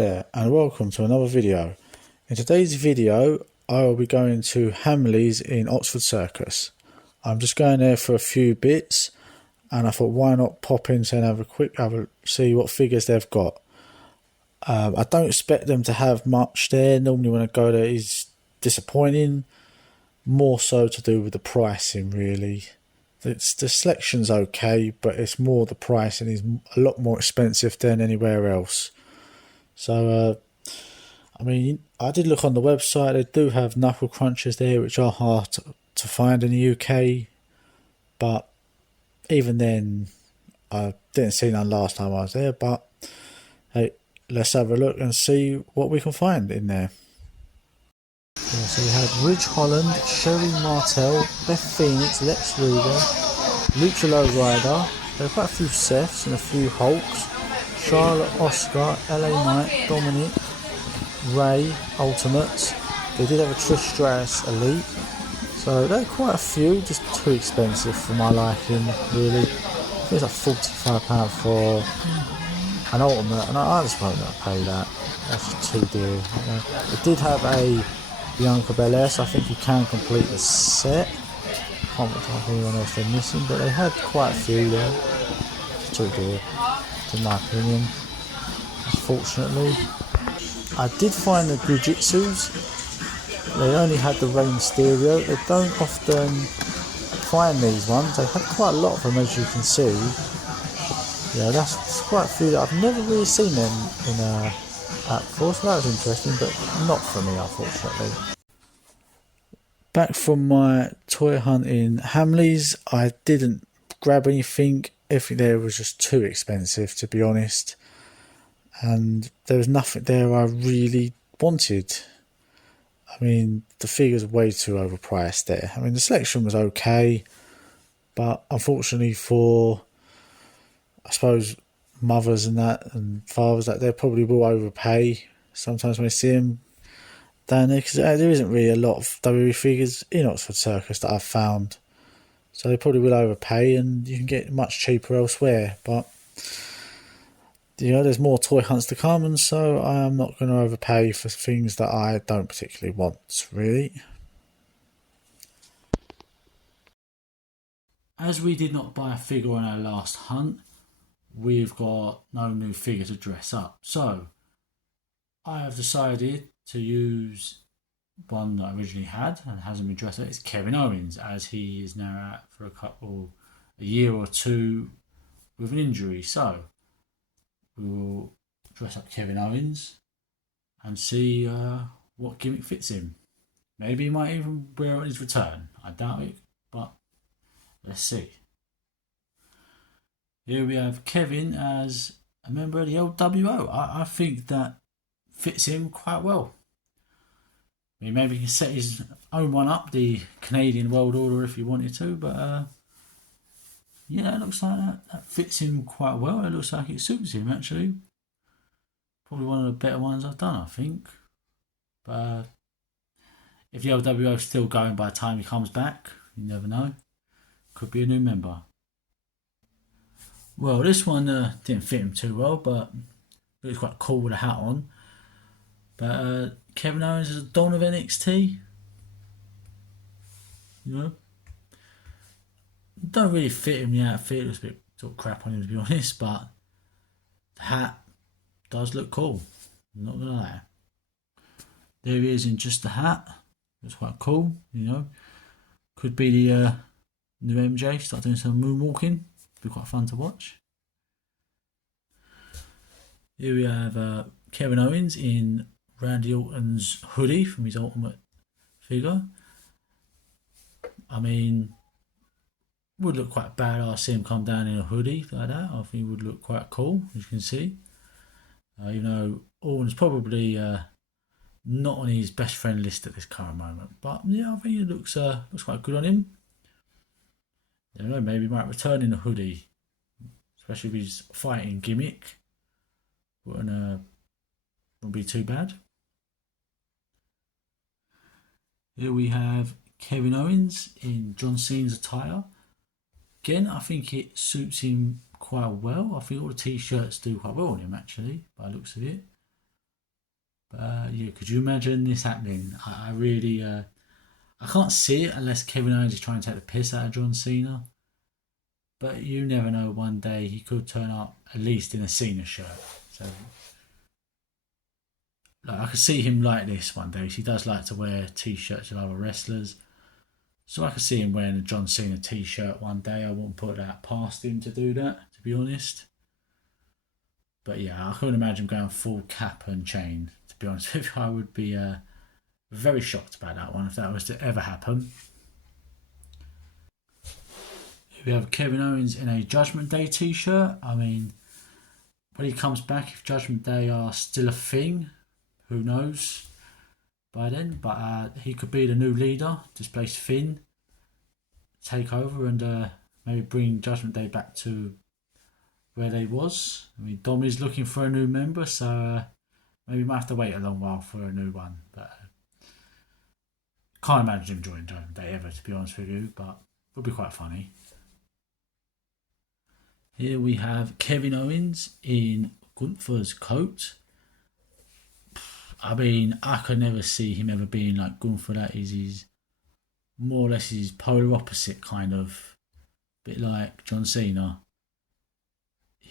Hi there and welcome to another video. In today's video I will be going to Hamleys in Oxford Circus. I'm just going there for a few bits and I thought why not pop in and have a see what figures they've got. I don't expect them to have much there. Normally when I go there it's disappointing, more so to do with the pricing really. The selection's okay, but it's more the pricing is a lot more expensive than anywhere else. So, I mean, I did look on the website. They do have knuckle crunchers there, which are hard to find in the UK. But even then, I didn't see none last time I was there. But hey, let's have a look and see what we can find in there. Yeah, so we had Ridge Holland, Sherry Martel, Beth Phoenix, Lex Luger, Lucha Lowrider. There are quite a few Seths and a few Hulks. Charlotte, Oscar, LA Knight, Dominic, Ray, Ultimates. They did have a Trish Stratus Elite. So they're quite a few, just too expensive for my liking, really. I think it's like £45 for an Ultimate, and I just won't pay that. That's just too dear. It did have a Bianca Belair, so I think you can complete the set. I can't think of anyone else they're missing, but they had quite a few there. It's too dear, in my opinion, unfortunately. I did find the Gujitsus. They only had the Rey Mysterio. They don't often find these ones. They had quite a lot of them, as you can see. Yeah, that's quite a few that I've never really seen them in a app before, so that was interesting, but not for me, unfortunately. Back from my toy hunt in Hamleys, I didn't grab anything. Everything there was just too expensive, to be honest. And there was nothing there I really wanted. I mean, the figures are way too overpriced there. I mean, the selection was okay, but unfortunately for, I suppose, mothers and that and fathers, that they probably will overpay sometimes when I see them down there, because there isn't really a lot of WWE figures in Oxford Circus that I've found, so they probably will overpay and you can get much cheaper elsewhere. But you know, there's more toy hunts to come, and so I am not going to overpay for things that I don't particularly want, really. As we did not buy a figure on our last hunt, we've got no new figure to dress up, so I have decided to use one that I originally had and hasn't been dressed up. It's Kevin Owens, as he is now out for a year or two with an injury. So we will dress up Kevin Owens and see what gimmick fits him. Maybe he might even wear it on his return. I doubt it, but let's see. Here we have Kevin as a member of the LWO. I think that fits him quite well. I mean, maybe he can set his own one up, the Canadian World Order, if he wanted to, but yeah, it looks like that fits him quite well. It looks like it suits him, actually. Probably one of the better ones I've done, I think. But if the LWO is still going by the time he comes back, you never know. Could be a new member. Well, this one didn't fit him too well, but it was quite cool with a hat on. But Kevin Owens is a Don of NXT. You know, don't really fit him in the outfit. It was a bit sort of crap on him, to be honest, but the hat does look cool. I'm not gonna lie. There he is in just the hat. It's quite cool, you know. Could be the new MJ. Start doing some moonwalking. Be quite fun to watch. Here we have Kevin Owens in Randy Orton's hoodie from his Ultimate figure. I mean, would look quite badass see him come down in a hoodie like that. I think it would look quite cool, as you can see. You know, Orton's probably not on his best friend list at this current moment, but yeah, I think it looks quite good on him. I don't know, maybe he might return in a hoodie, especially with his fighting gimmick. Wouldn't be too bad. Here we have Kevin Owens in John Cena's attire. Again, I think it suits him quite well. I think all the t-shirts do quite well on him, actually, by the looks of it. But yeah, could you imagine this happening? I really, I can't see it unless Kevin Owens is trying to take the piss out of John Cena. But you never know. One day he could turn up at least in a Cena shirt. So like, I could see him like this one day. He does like to wear t-shirts of other wrestlers. So I could see him wearing a John Cena t-shirt one day. I wouldn't put that past him to do that, to be honest. But yeah, I couldn't imagine going full cap and chain. To be honest with you, I would be very shocked about that one if that was to ever happen. We have Kevin Owens in a Judgment Day t-shirt. I mean, when he comes back, if Judgment Day are still a thing, who knows by then? But he could be the new leader, displace Finn, take over, and maybe bring Judgment Day back to where they was. I mean, Dom is looking for a new member, so maybe we might have to wait a long while for a new one. But can't imagine him joining Judgment Day ever, to be honest with you. But it would be quite funny. Here we have Kevin Owens in Gunther's coat. I mean, I could never see him ever being like Gunther. That is his more or less his polar opposite, kind of bit like John Cena.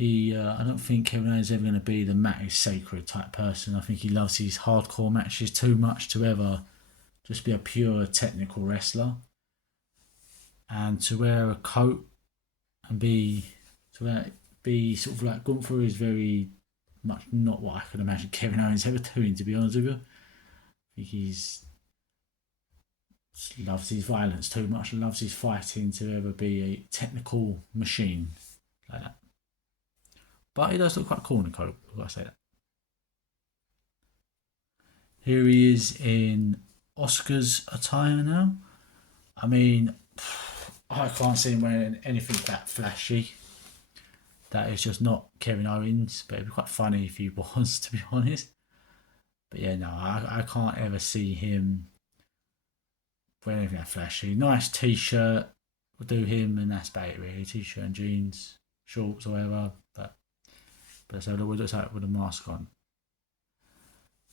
I don't think Kevin Owens is ever going to be the match is sacred type person. I think he loves his hardcore matches too much to ever just be a pure technical wrestler. And to wear a coat and be sort of like Gunther is very much not what I could imagine Kevin Owens ever doing, to be honest with you. I think he's loves his violence too much and loves his fighting to ever be a technical machine like that. But he does look quite cool in the coat, I've got to say that. Here he is in Oscar's attire now. I mean, I can't see him wearing anything that flashy. That is just not Kevin Owens, but it'd be quite funny if he was, to be honest. But yeah, no, I can't ever see him wearing anything that flashy. Nice t-shirt will do him, and that's about it really. T-shirt and jeans, shorts or whatever. But let's have a look what it looks like with a mask on.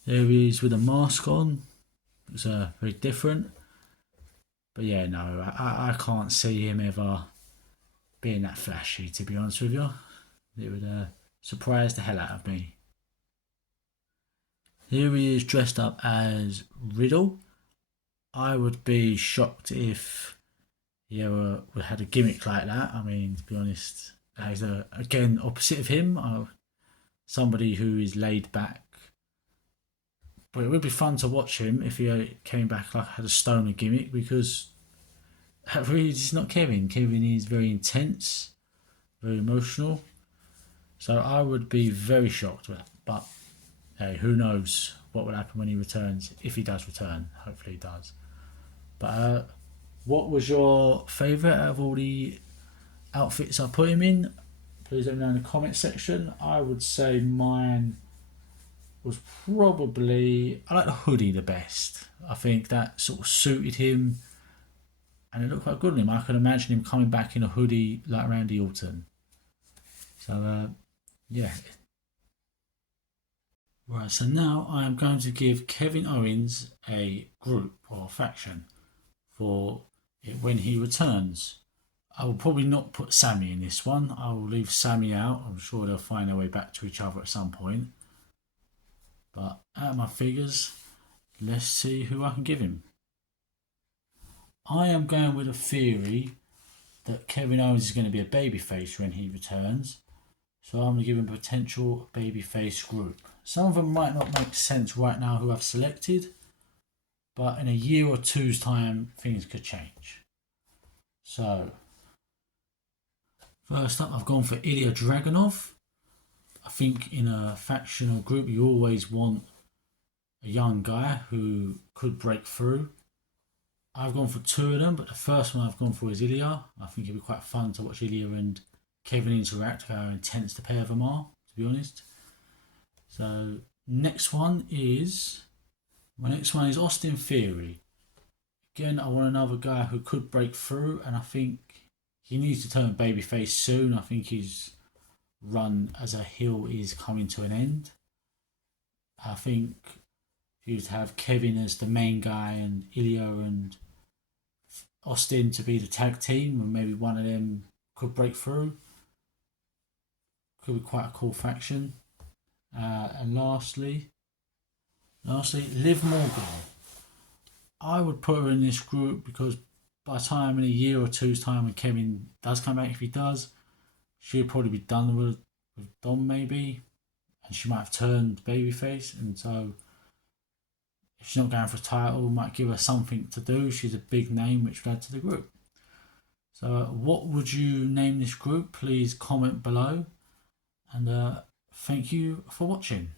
There he is with a mask on. It's very different. But yeah, no, I can't see him ever being that flashy, to be honest with you. It would surprise the hell out of me. Here he is dressed up as Riddle. I would be shocked if he ever had a gimmick like that. I mean, to be honest, that is again opposite of him. Somebody who is laid back. But it would be fun to watch him if he came back like had a stoner gimmick, because that really is not Kevin. Kevin is very intense, very emotional. So I would be very shocked with that. But hey, who knows what will happen when he returns, if he does return. Hopefully he does. But what was your favourite out of all the outfits I put him in? Please let me know in the comment section. I would say mine was probably, I like the hoodie the best. I think that sort of suited him and it looked quite good on him. I could imagine him coming back in a hoodie like Randy Orton. So yeah. Right, so now I am going to give Kevin Owens a group or faction for when he returns. I will probably not put Sammy in this one. I will leave Sammy out. I'm sure they'll find their way back to each other at some point. But out of my figures, let's see who I can give him. I am going with a theory that Kevin Owens is going to be a babyface when he returns. So I'm going to give him a potential babyface group. Some of them might not make sense right now who I've selected, but in a year or two's time, things could change. So, first up, I've gone for Ilya Dragunov. I think in a faction or group, you always want a young guy who could break through. I've gone for two of them, but the first one I've gone for is Ilya. I think it'd be quite fun to watch Ilya and Kevin interact, how intense the pair of them are, to be honest. So, my next one is Austin Theory. Again, I want another guy who could break through, and I think he needs to turn babyface soon. I think his run as a heel is coming to an end. I think You'd have Kevin as the main guy and Ilya and Austin to be the tag team, and maybe one of them could break through. Could be quite a cool faction. And lastly, Liv Morgan. I would put her in this group because by the time in a year or two's time when Kevin does come back, if he does, she'll probably be done with Dom maybe, and she might have turned babyface, and so if she's not going for a title, might give her something to do. She's a big name which would add to the group. So what would you name this group? Please comment below, and thank you for watching.